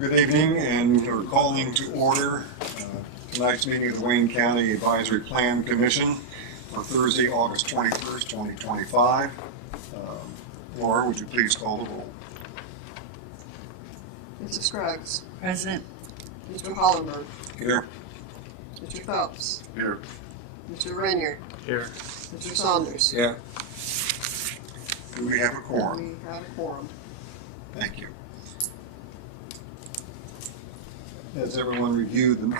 Good evening, and we're calling to order tonight's meeting of the Wayne County Advisory Plan Commission for Thursday, August 21st, 2025. Laura, would you please call the roll? Mrs. Scruggs. Present. Mr. Hollenberg. Here. Mr. Phelps. Here. Mr. Rainier. Here. Mr. Saunders. Here. Do we have a quorum? We have a quorum. Thank you. Has everyone reviewed the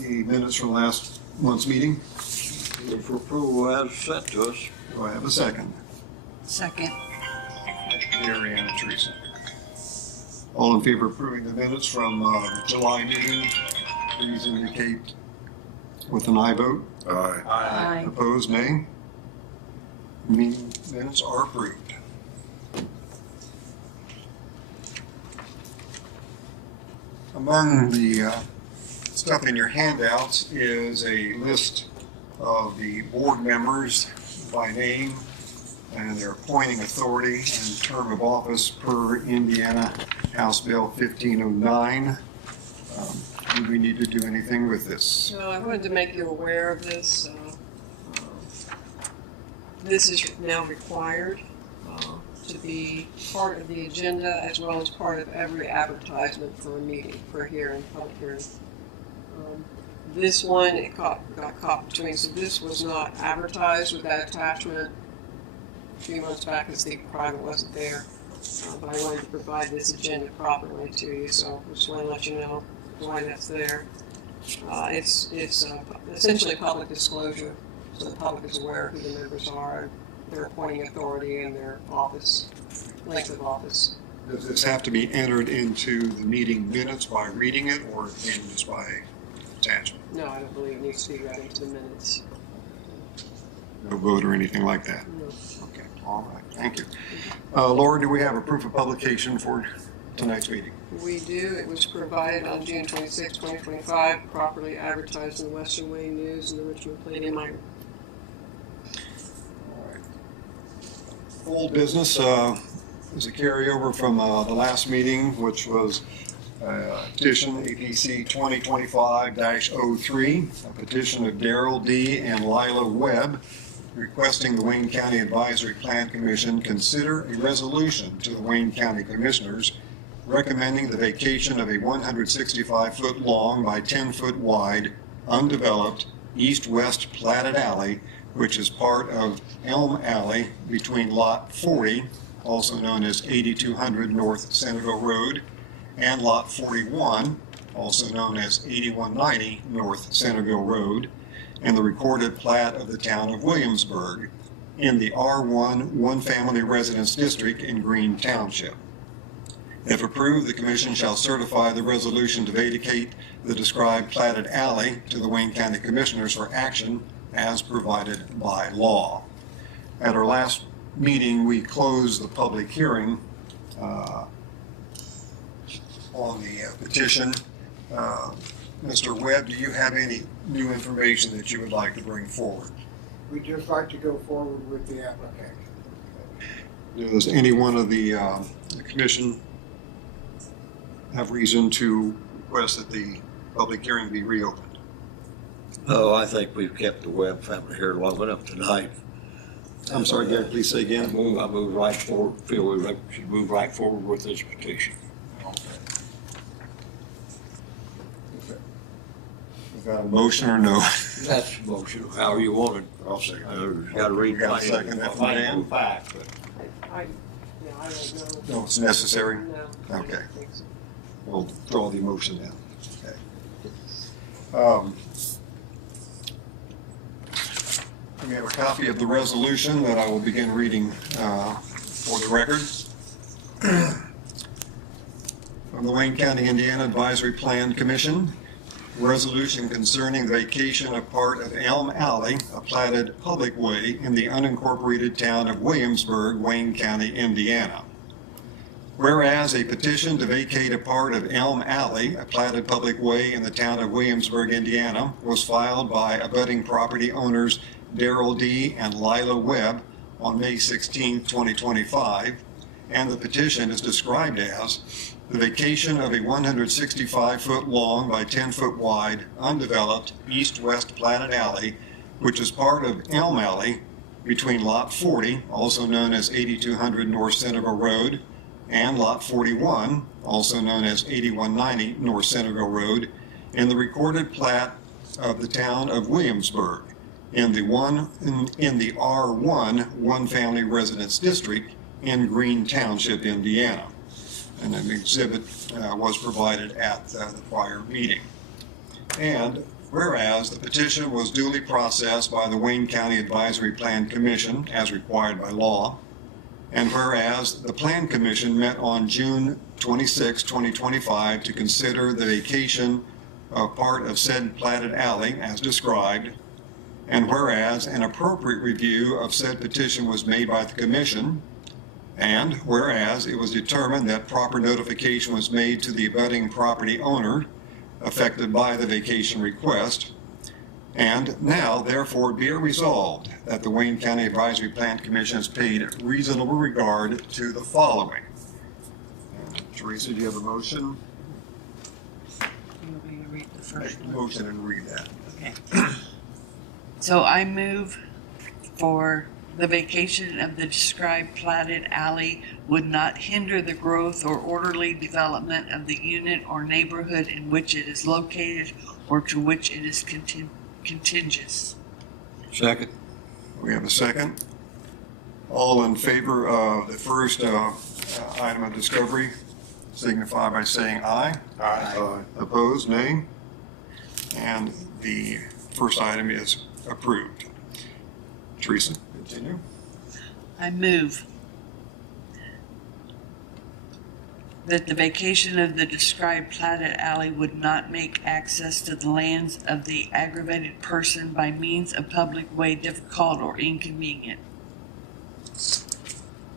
minutes from last month's meeting? For approval as sent to us. Do I have a second? Second. Mary Ann and Teresa. All in favor of approving the minutes from the July meeting, please indicate with an aye vote. Aye. Aye. Opposed, nay. Meeting minutes are approved. Among the stuff in your handouts is a list of the board members by name and their appointing authority and term of office per Indiana House Bill 1509. Do we need to do anything with this? So I wanted to make you aware of this. This is now required to be part of the agenda as well as part of every advertisement for a meeting, for a hearing, public hearing. This one, it got caught between, so this was not advertised with that attachment a few months back because the private wasn't there. But I wanted to provide this agenda properly to you, so I just want to let you know why that's there. It's essentially public disclosure, so the public is aware of who the members are, their appointing authority, and their office, length of office. Does this have to be entered into the meeting minutes by reading it, or just by attachment? No, I don't believe it needs to be read into the minutes. No vote or anything like that? No. Okay, all right, thank you. Laura, do we have a proof of publication for tonight's meeting? We do. It was provided on June 26, 2025, properly advertised in the Western Wayne News and the Richmond Palladium-Iron. All right. Old business is a carryover from the last meeting, which was petition APC 2025-03, a petition of Daryl D. and Lila Webb, requesting the Wayne County Advisory Plan Commission consider a resolution to the Wayne County Commissioners recommending the vacation of a 165-foot long by 10-foot wide, undeveloped, east-west platted alley, which is part of Elm Alley between Lot 40, also known as 8200 North Centerville Road, and Lot 41, also known as 8190 North Centerville Road, and the recorded plat of the town of Williamsburg in the R1 One-Family Residence District in Green Township. If approved, the Commission shall certify the resolution to vacate the described platted alley to the Wayne County Commissioners for action as provided by law. At our last meeting, we closed the public hearing on the petition. Mr. Webb, do you have any new information that you would like to bring forward? We'd just like to go forward with the application. Does any one of the Commission have reason to request that the public hearing be reopened? Oh, I think we've kept the Webb family here long enough tonight. I'm sorry, Gary, please say I again. move right forward, feel we should move right forward with this petition. Is that a motion or no? That's the motion, however you want it. I'll second. Got to read. You got a second, that one, Dan? Fact, but I don't know. No, it's necessary. No. Okay. I don't think so. We'll throw the motion in. Okay. We have a copy of the resolution that I will begin reading for the record. From the Wayne County, Indiana Advisory Plan Commission, resolution concerning vacation of part of Elm Alley, a platted public way in the unincorporated town of Williamsburg, Wayne County, Indiana. Whereas a petition to vacate a part of Elm Alley, a platted public way in the town of Williamsburg, Indiana, was filed by abutting property owners Daryl D. and Lila Webb on May 16, 2025, and the petition is described as the vacation of a 165-foot long by 10-foot wide, undeveloped east-west platted alley, which is part of Elm Alley between Lot 40, also known as 8200 North Centerville Road, and Lot 41, also known as 8190 North Centerville Road, in the recorded plat of the town of Williamsburg in the R1 one-family residence district in Greene Township, Indiana. And an exhibit was provided at the prior meeting. And whereas the petition was duly processed by the Wayne County Advisory Plan Commission as required by law, and whereas the Plan Commission met on June 26, 2025 to consider the vacation of part of said platted alley as described, and whereas an appropriate review of said petition was made by the Commission, and whereas it was determined that proper notification was made to the abutting property owner affected by the vacation request, and now therefore be it resolved that the Wayne County Advisory Plan Commission has paid reasonable regard to the following. Teresa, do you have a motion? You want me to read the first Make one? the motion and read that. Okay. So I move for the vacation of the described platted alley would not hinder the growth or orderly development of the unit or neighborhood in which it is located or to which it is contiguous. Second. We have a second. All in favor of the first item of discovery signify by saying aye. Aye. Opposed, nay. And the first item is approved. Teresa, continue. I move that the vacation of the described platted alley would not make access to the lands of the aggravated person by means of public way difficult or inconvenient.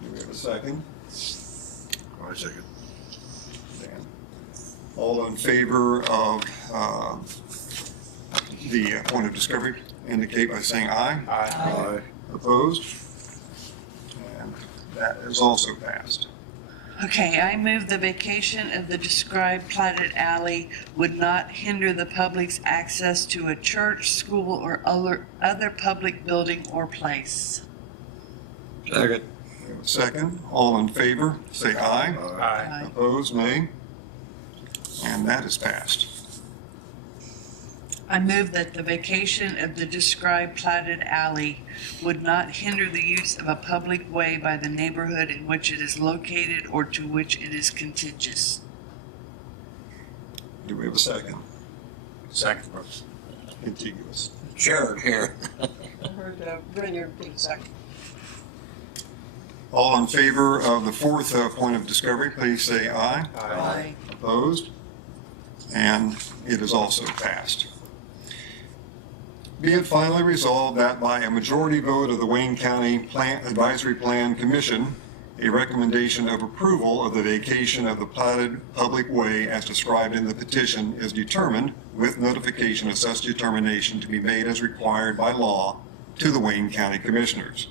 Do we have a second? I second. Dan. All in favor of the point of discovery indicate by saying aye. Aye. Opposed? And that is also passed. Okay, I move the vacation of the described platted alley would not hinder the public's access to a church, school, or other public building or place. Second. We have a second. All in favor, say aye. Aye. Opposed, nay. And that is passed. I move that the vacation of the described platted alley would not hinder the use of a public way by the neighborhood in which it is located or to which it is contiguous. Do we have a second? Second. Contiguous. Sharon here. I heard Brynjar repeat second. All in favor of the fourth point of discovery, please say aye. Aye. Opposed? And it is also passed. Be it finally resolved that by a majority vote of the Wayne County Advisory Plan Commission, a recommendation of approval of the vacation of the platted public way as described in the petition is determined with notification of such determination to be made as required by law to the Wayne County Commissioners.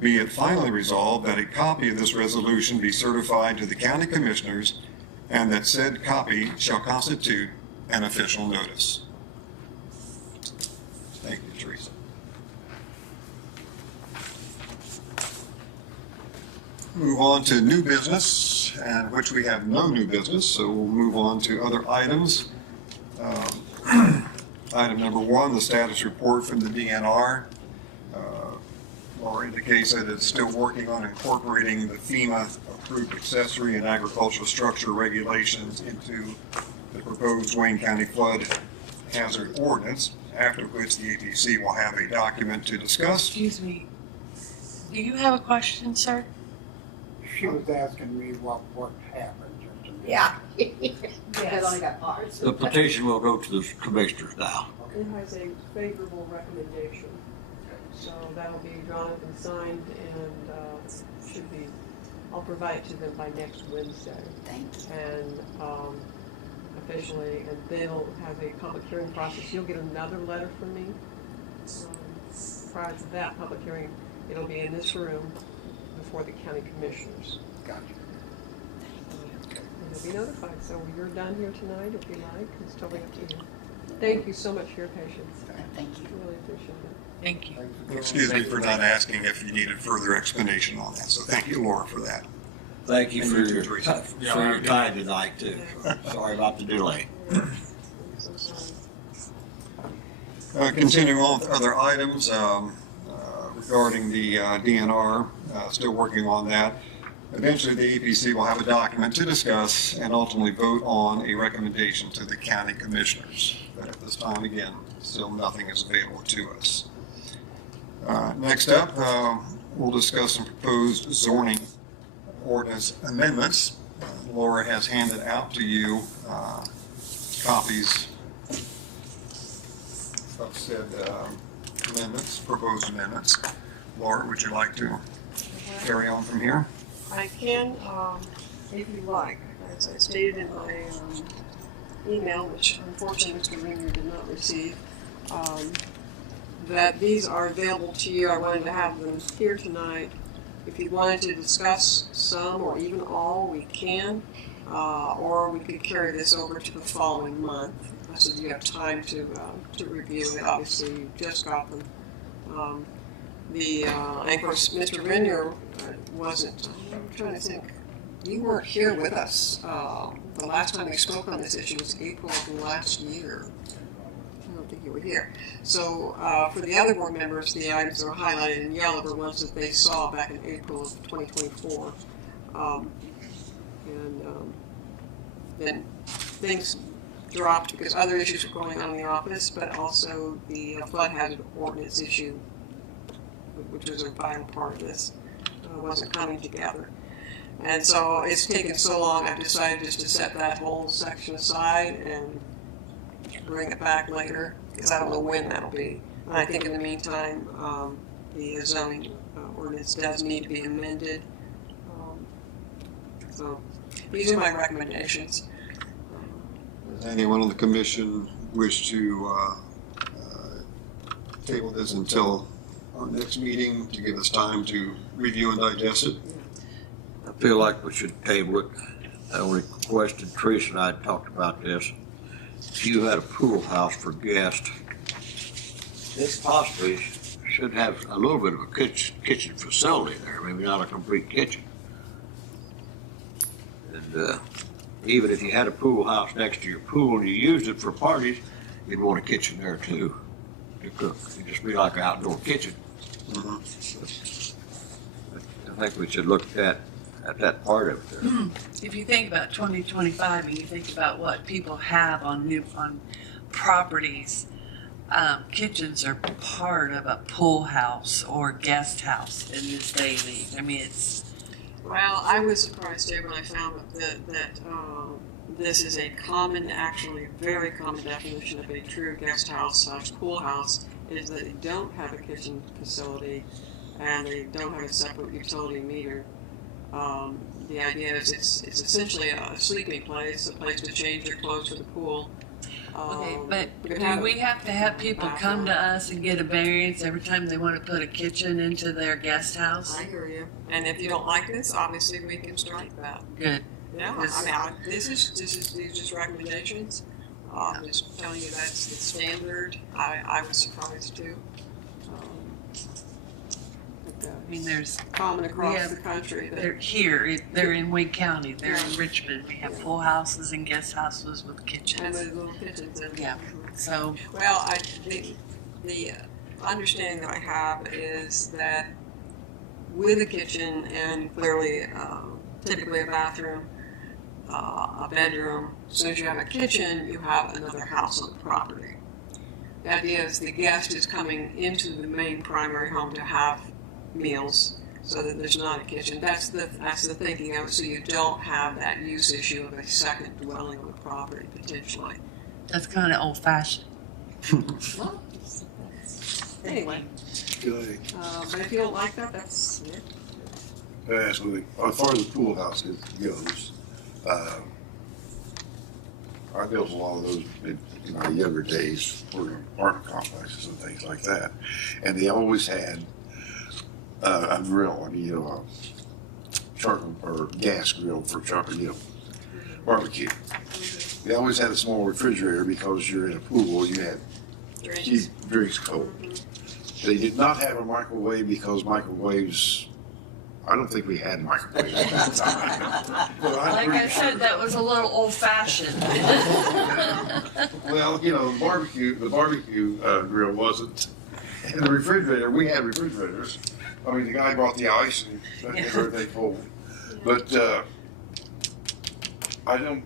Be it finally resolved that a copy of this resolution be certified to the County Commissioners and that said copy shall constitute an official notice. Thank you, Teresa. Move on to new business, and which we have no new business, so we'll move on to other items. Item number one, the status report from the DNR. Laura indicates that it's still working on incorporating the FEMA approved accessory and agricultural structure regulations into the proposed Wayne County flood hazard ordinance, after which the APC will have a document to discuss. Excuse me. Do you have a question, sir? She was asking me what happened just a minute. Yeah. Because I only got parts. The petition will go to the commissioners now. It has a favorable recommendation. So that'll be drawn up and signed and should be, I'll provide it to them by next Wednesday. Thank you. And officially, and they'll have a public hearing process. You'll get another letter from me. Prior to that public hearing, it'll be in this room. before the county commissioners. Gotcha. And you'll be notified, so you're done here tonight if you like, it's totally up to you. Thank you so much for your patience, Thank you. really appreciate it. Thank you. Excuse me for not asking if you needed further explanation on that, so thank you, Laura, for that. Thank you And for you too, your, Teresa. for your time tonight too. Sorry about the delay. I'm so sorry. Continuing on with other items regarding the DNR, still working on that. Eventually, the APC will have a document to discuss and ultimately vote on a recommendation to the county commissioners. But at this time, again, still nothing is available to us. Next up, we'll discuss some proposed zoning ordinance amendments. Laura has handed out to you copies of said amendments, proposed amendments. Laura, would you like to carry on from here? I can, if you like, as I stated in my email, which unfortunately Mr. Ringer did not receive, that these are available to you. I wanted to have them here tonight. If you wanted to discuss some or even all, we can, or we could carry this over to the following month, so that you have time to review it. Obviously, you just got them. And of course, Mr. Ringer wasn't. I'm trying to think. You weren't here with us. The last time we spoke on this issue was April of last year. I don't think you were here. So for the other board members, the items that were highlighted in yellow were ones that they saw back in April of 2024. Then things dropped because other issues were going on in the office, but also the flood hazard ordinance issue, which was a vital part of this, wasn't coming together. And so it's taken so long, I've decided just to set that whole section aside and bring it back later, because I don't know when that'll be. And I think in the meantime, the zoning ordinance does need to be amended. So these are my recommendations. Does anyone on the commission wish to table this until our next meeting to give us time to review and digest it? I feel like we should table it. I only question, Teresa and I talked about this. If you had a pool house for guests, this possibly should have a little bit of a kitchen facility there, maybe not a complete kitchen. And even if you had a pool house next to your pool and you used it for parties, you'd want a kitchen there too to cook. It'd just be like an outdoor kitchen. I think we should look at that part of it there. If you think about 2025 and you think about what people have on properties, kitchens are part of a pool house or guest house in this day and age. I mean, it's. Well, I was surprised too when I found that this is a common, actually very common definition of a true guest house / pool house, is that they don't have a kitchen facility and they don't have a separate utility meter. The idea is it's essentially a sleeping place, a place to change your clothes for the pool. Okay, but you do we have to have people come to us and get a variance every time they want to put a kitchen into their guest house? I hear you. And if you don't like this, obviously we can strike that. Good. Yeah, I mean, these are just recommendations. I'm just telling you that's the standard. I was surprised too. I mean, there's Common across the country. they're here. They're in Wake County. They're in Richmond. We have pool houses and guest houses with And kitchens. the little kitchens. Yeah. So Well, the understanding that I have is that with a kitchen and clearly typically a bathroom, a bedroom, as soon as you have a kitchen, you have another house on the property. The idea is the guest is coming into the main primary home to have meals, so that there's not a kitchen. That's the thinking of it, so you don't have that use issue of a second dwelling on the property potentially. that's kind of old fashioned. Anyway, Good. but if you don't like that, that's it. Absolutely. As far as the pool house goes, I built a lot of those in my younger days for apartment complexes and things like that. And they always had a grill, I mean, you know, a charcoal or gas grill for charcoal, you know, barbecue. We always had a small refrigerator because you're in a pool, you had keep drinks cold. They did not have a microwave because microwaves, I don't think we had microwaves at that time. Well, I'm Like I pretty said, sure. that was a little old fashioned. Well, you know, the barbecue grill wasn't. And the refrigerator, we had refrigerators. I mean, the guy bought the ice and Yeah. everything cold. But I don't.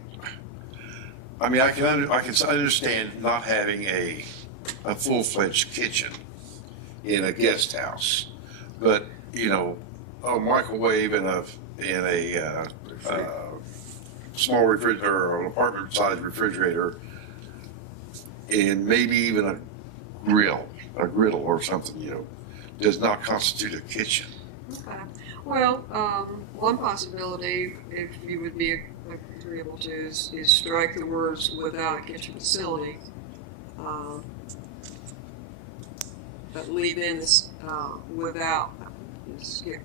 I mean, I can understand not having a full-fledged kitchen in a guest house, but you know, a microwave and a small refrigerator or an apartment-sized refrigerator, and maybe even a griddle or something, you know, does not constitute a kitchen. Okay. Well, one possibility, if you would be agreeable to, is strike the words "without a kitchen facility," but leave in this "without."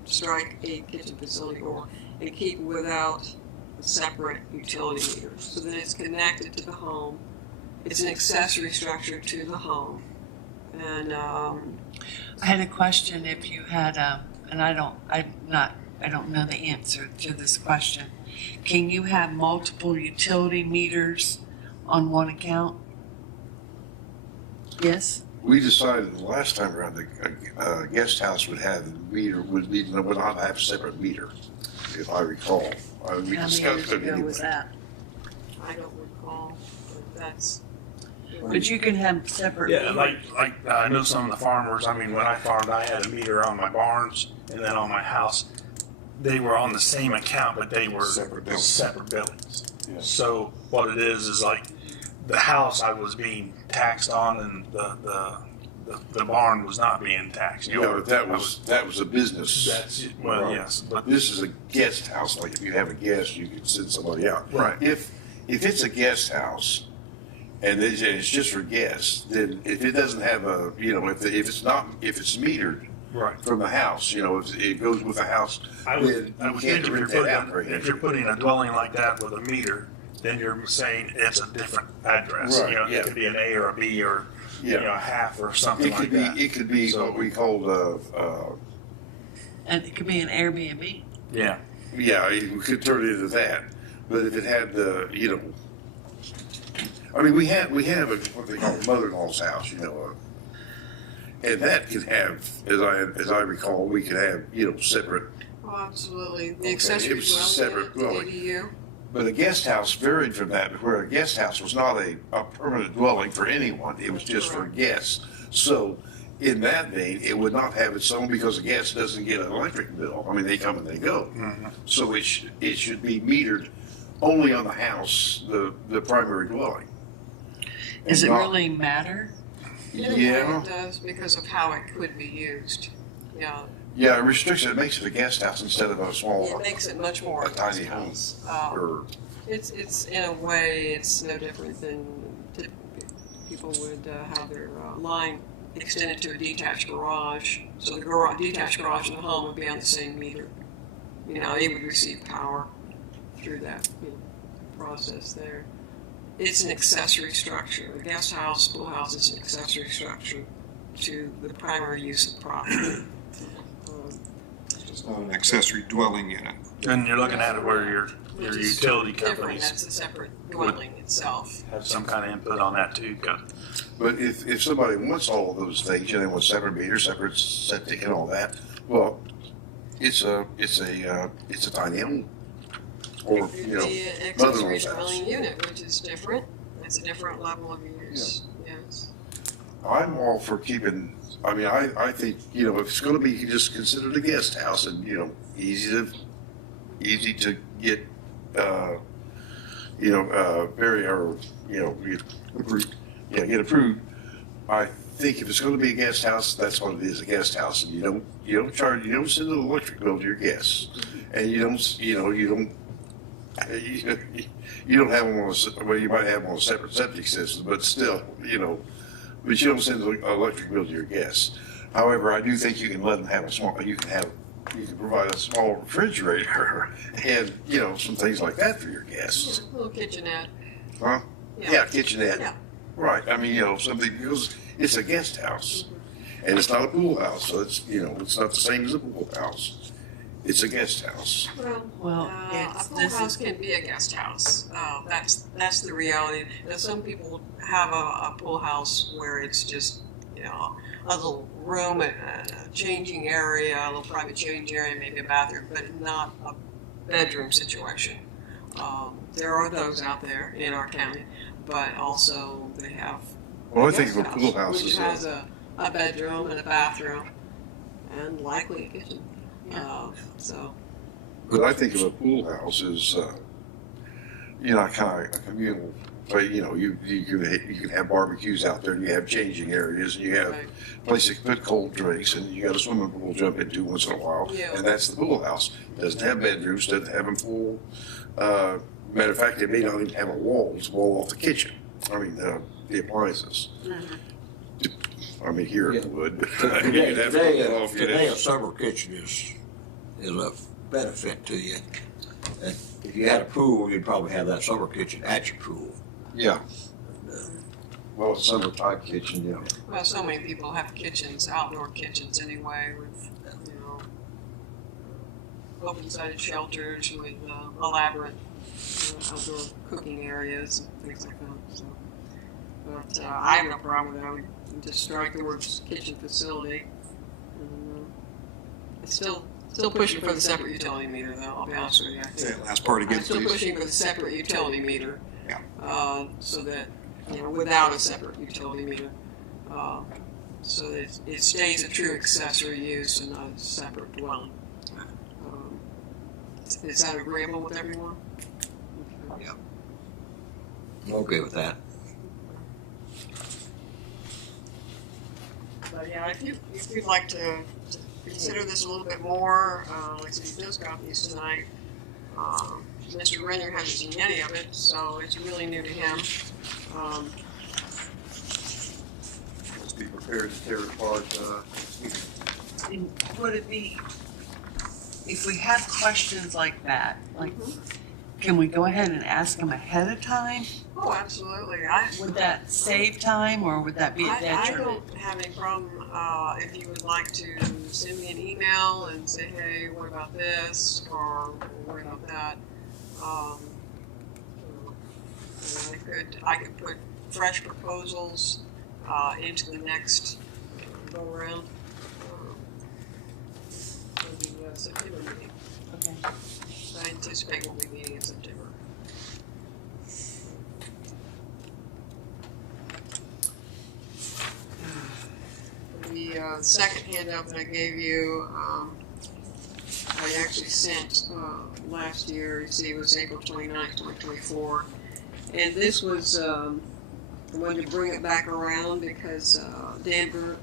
Strike a kitchen facility, or and keep "without a separate utility meter," so that it's connected to the home. It's an accessory structure to the home, and I had a question if you had, and I don't know the answer to this question. Can you have multiple utility meters on one account? Yes? We decided the last time around the guest house would have the meter, would not have a separate meter, if I recall. We How many discussed years it ago anyway. was that? I don't recall, but that's. But you can have separate Yeah, meters. like I know some of the farmers. I mean, when I farmed, I had a meter on my barns and then on my house. They were on the same account, but they were Separate billings. separate billings. Yeah. So what it is like the house I was being taxed on, and the barn was not being taxed. Yeah, but that was a business. That's well, Right. yes, but This is a guest house. Like if you have a guest, you can send somebody out. Right. If it's a guest house and it's just for guests, then if it doesn't have a, you know, if it's metered right. from the house, you know, if it goes with the house, I then would you think can't rent that out for if you're putting a dwelling like that with a meter, then you're saying it's a different address. Right, You know, yeah. it could be an A or a B or Yeah. you know, a half or something It could like that. be. It could be So- what we called. And it could be an Airbnb. Yeah. Yeah, we could turn it into that. But if it had the, you know, I mean, we have what they call a mother-in-law's house, you know, and that could have, as I recall, we could have, you know, separate. Oh, absolutely. The Okay, accessory it was a dwelling separate unit, dwelling. ADU. But a guest house varied from that, where a guest house was not a permanent dwelling for anyone. It was just for guests. So in that vein, it would not have its own because a guest doesn't get an electric bill. I mean, they come and they go. Mm-hmm. So it should be metered only on the house, the primary dwelling. Does it Not- really matter? In a way Yeah, it does because of how it could be used. Yeah, yeah, it restricts it. It makes it a guest house instead of a small it makes it much more a tiny guest home. house. Or It's in a way, it's no different than people would have their line extended to a detached garage. So the detached garage and the home would be on the same meter. You know, it would receive power through that process there. It's an accessory structure. The guest house, pool house is an accessory structure to the primary use of property. It's not an accessory dwelling unit. And you're looking at it where your Which is utility different. companies That's a separate dwelling itself. have some kind of input on that too. 'Cause But if somebody wants all of those things, you know, they want separate meter, separate septic, and all that, well, it's a tiny home, or It you could know, be an accessory mother-in-law's house. dwelling unit, which is different. It's a different level of use. Yes. I'm all for keeping. I mean, I think, you know, if it's going to be just considered a guest house and you know easy to get, get approved. I think if it's going to be a guest house, that's what it is, a guest house, and you don't send an electric bill to your guests, and you don't have them on well, you might have them on a separate septic system, but still, you know, but you don't send an electric bill to your guests. However, I do think you can let them have you can provide a small refrigerator and, some things like that for your guests. A little kitchenette. Huh? Yeah, kitchenette. Yeah. Right. I mean, something, because it's a guest house and it's not a pool house. So it's not the same as a pool house. It's a guest house. Well, a it's, pool this house is, can be a guest house. That's the reality. Now, some people have a pool house where it's just a little room, a changing area, a little private change area, maybe a bathroom, but not a bedroom situation. There are those out there in our county, but also they have. Well, I think of a guest pool house which as has a bedroom and a bathroom, and likely a kitchen. But I think of a pool house as, kind of a communal place. You can have barbecues out there, and you have changing areas, and you have Right. places to put cold drinks, and you got a swimming pool to jump into once in a while. Yeah. And that's the pool house. Doesn't have bedrooms, doesn't have them full. Matter of fact, it may not even have a wall. It's a wall off the kitchen. I mean, the appliances. I mean, here it would. You'd have to pull it off, Today a summer kitchen is a benefit to you. And if you had a pool, you'd probably have that summer kitchen at your pool. Yeah. Well, it's a summer type kitchen, yeah. Well, so many people have kitchens, outdoor kitchens anyway, with open-sided shelters with elaborate outdoor cooking areas and things like that. So, but I have no problem with that. We can just strike the words kitchen facility. And, it's still pushing for the separate utility meter, though. I'll be honest with you. I think Say that last part I'm again, still please. pushing for the separate utility meter. Yeah. So that without a separate utility meter. So that it stays a true accessory use and not a separate dwelling. Is that agreeable with everyone? Okay. I'm okay with that. But yeah, if you'd like to consider this a little bit more, like I said, he just got these tonight. Mr. Renner hasn't seen any of it, so it's really new to him. Let's be prepared to tear it apart. would it be, if we have questions like that, like, can we go ahead and ask them ahead of time? Oh, absolutely. Would that save time, or would that be a I detriment? don't have any problem if you would like to send me an email and say, hey, what about this, or what about that. And I could put fresh proposals into the next go around for the September meeting. Okay. I anticipate we'll be meeting in September. The second handout that I gave you, I actually sent last year. You see, it was April 29th, 2024. And this was, I wanted to bring it back around because Dan Burke,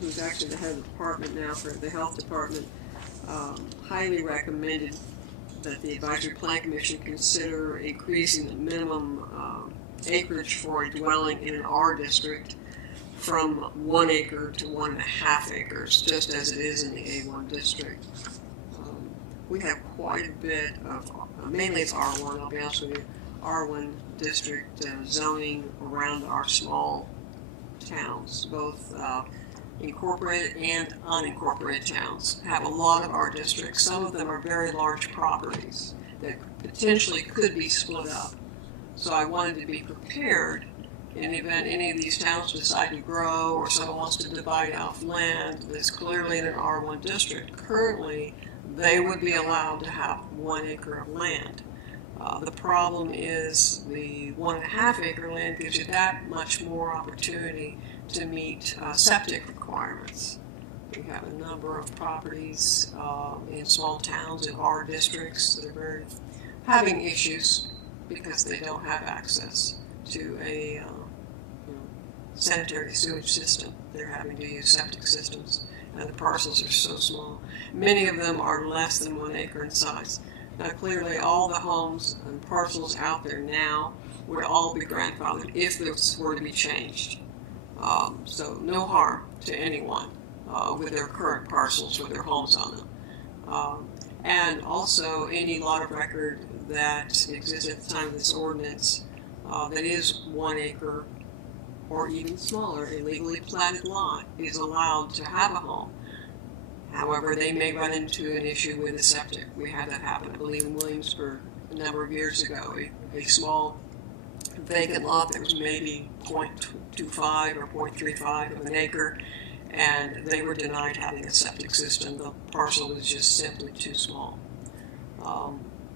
who's actually the head of the department now for the health department, highly recommended that the Advisory Plan Commission consider increasing the minimum acreage for a dwelling in an R district from 1 acre to 1.5 acres, just as it is in the A1 district. We have quite a bit of, mainly it's R1, I'll be honest with you, R1 district zoning around our small towns, both incorporated and unincorporated towns have a lot of our districts. Some of them are very large properties that potentially could be split up. So I wanted to be prepared in the event any of these towns decide to grow or someone wants to divide off land that's clearly in an R1 district. Currently, they would be allowed to have 1 acre of land. The problem is the 1.5 acre land gives you that much more opportunity to meet septic requirements. We have a number of properties in small towns in R districts that are having issues because they don't have access to a sanitary sewage system. They're having to use septic systems, and the parcels are so small. Many of them are less than 1 acre in size. Now, clearly, all the homes and parcels out there now would all be grandfathered if this were to be changed. So no harm to anyone. with their current parcels with their homes on them. And also any lot of record that exists at the time of this ordinance that is 1 acre or even smaller, a legally platted lot is allowed to have a home. However, they may run into an issue with a septic. We had that happen, I believe, in Williamsburg a number of years ago. A small vacant lot that was maybe 0.25 or 0.35 of an acre, and they were denied having a septic system. The parcel was just simply too small.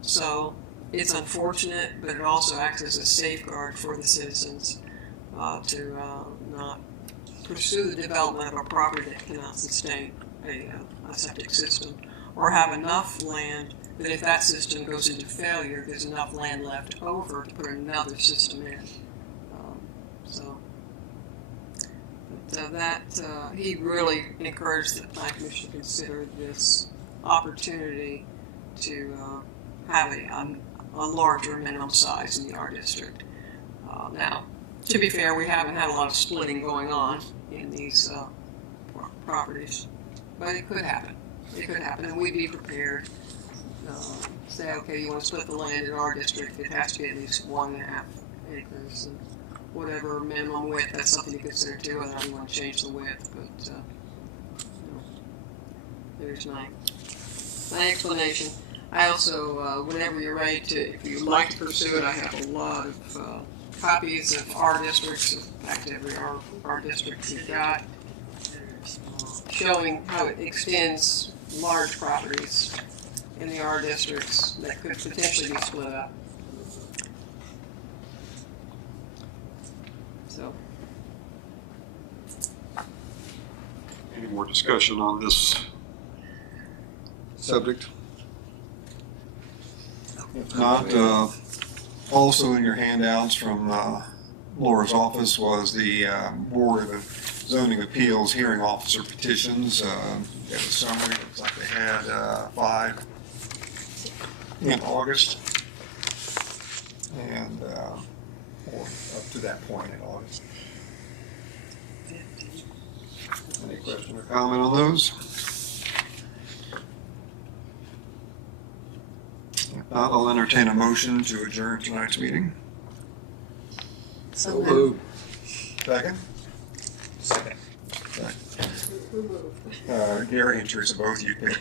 So it's unfortunate, but it also acts as a safeguard for the citizens to not pursue the development of a property that cannot sustain a septic system, or have enough land that if that system goes into failure, there's enough land left over to put another system in. He really encouraged the Planning Commission to consider this opportunity to have a larger minimum size in the R district. Now, to be fair, we haven't had a lot of splitting going on in these properties, but it could happen. It could happen, and we'd be prepared. Say, okay, you want to split the land in our district, it has to be at least 1.5 acres. And whatever minimum width, that's something to consider too, whether you want to change the width, but there's my explanation. I also, whenever you're ready to, if you'd like to pursue it, I have a lot of copies of R districts, in fact every R district we've got, showing how it extends large properties in the R districts that could potentially be split up. So, Any more discussion on this subject? If not, also in your handouts from Laura's office was the Board of Zoning Appeals hearing officer petitions. Got a summary. It looks like they had 5 in August, and or up to that point in August. Any question or comment on those? If not, I'll entertain a motion to adjourn tonight's meeting. So Move. Second? Second. who moved? Gary and Teresa, both you pick.